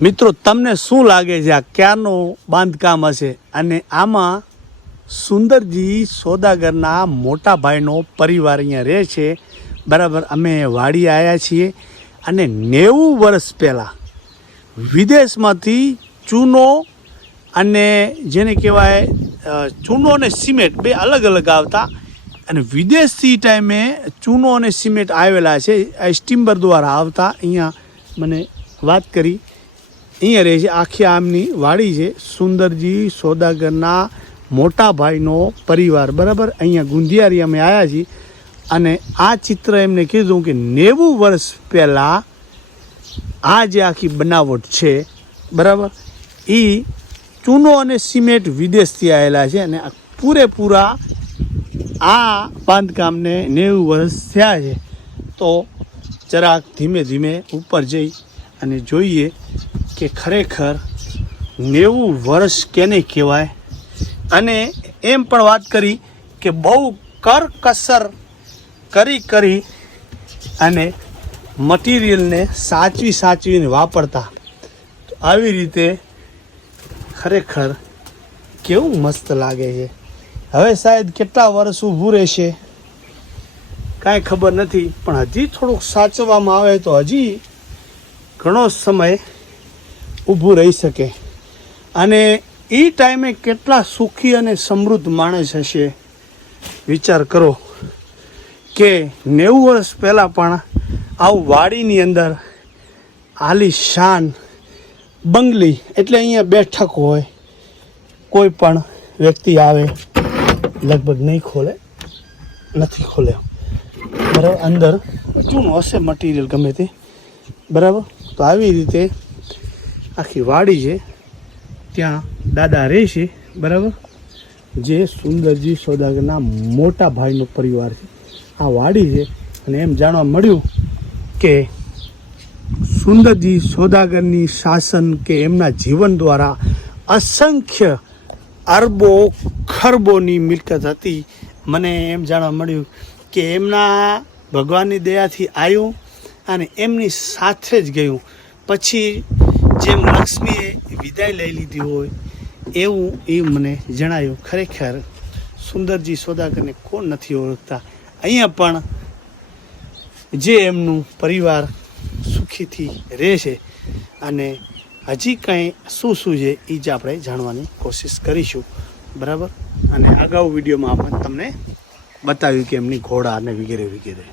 મિત્રો તમને શું લાગે છે આ ક્યારનું બાંધકામ હશે? અને આમાં સુંદરજી સોદાગરના મોટા ભાઈનો પરિવાર અહીંયા રહે છે, બરાબર. અમે વાડી આવ્યા છીએ અને 90 વર્ષ પહેલાં વિદેશમાંથી ચૂનો અને જેને કહેવાય ચૂનો અને સિમેન્ટ બે અલગ અલગ આવતા, અને વિદેશથી ટાઈમે ચૂનો અને સિમેન્ટ આવેલા છે, આ સ્ટીમર દ્વારા આવતા. અહીંયા મને વાત કરી, અહીંયા રહે છે, આખી આમની વાડી છે. સુંદરજી સોદાગરના મોટા ભાઈનો પરિવાર, બરાબર. અહીંયા ગુંધિયારી અમે આવ્યા છીએ અને આ ચિત્ર એમને કીધું કે 90 વર્ષ પહેલાં આ જે આખી બનાવટ છે, બરાબર, એ ચૂનો અને સિમેન્ટ વિદેશથી આવેલા છે. અને પૂરેપૂરા આ બાંધકામને 90 વર્ષ થયા છે. તો જરાક ધીમે ધીમે ઉપર જઈ અને જોઈએ કે ખરેખર 90 વર્ષ કેને કહેવાય. અને એમ પણ વાત કરી કે બહુ કરકસર કરી અને મટીરિયલને સાચવીને વાપરતા. તો આવી રીતે ખરેખર કેવું મસ્ત લાગે છે. હવે શાયદ કેટલા વર્ષ ઊભું રહેશે કાંઈ ખબર નથી, પણ હજી થોડુંક સાચવવામાં આવે તો હજી ઘણો સમય ઊભું રહી શકે. અને એ ટાઈમે કેટલા સુખી અને સમૃદ્ધ માણસ હશે. વિચાર કરો કે 90 વર્ષ પહેલાં પણ આવું વાડીની અંદર આલીશાન બંગલી, એટલે અહીંયા બેઠક હોય, કોઈ પણ વ્યક્તિ આવે લગભગ નથી ખોલે, બરાબર. અંદર જૂનું હશે મટીરિયલ ગમે તે, બરાબર. તો આવી રીતે આખી વાડી છે, ત્યાં દાદા રહે છે, બરાબર, જે સુંદરજી સોદાગરના મોટા ભાઈનો પરિવાર છે. આ વાડી છે. અને એમ જાણવા મળ્યું કે સુંદરજી સોદાગરની શાસન કે એમના જીવન દ્વારા અસંખ્ય અરબો ખરબોની મિલકત હતી. મને એમ જાણવા મળ્યું કે એમના ભગવાનની દયાથી આવ્યું અને એમની સાથે જ ગયું. પછી જેમ લક્ષ્મીએ વિદાય લઈ લીધી હોય એવું એ મને જણાયું. ખરેખર સુંદરજી સોદાગરને કોણ નથી ઓળખતા. અહીંયા પણ જે એમનું પરિવાર સુખીથી રહે છે, અને હજી કંઈ શું છે એ જ આપણે જાણવાની કોશિશ કરીશું, બરાબર. અને અગાઉ વિડીયોમાં આપણે તમને બતાવ્યું કે એમની ઘોડા અને વગેરે વગેરે.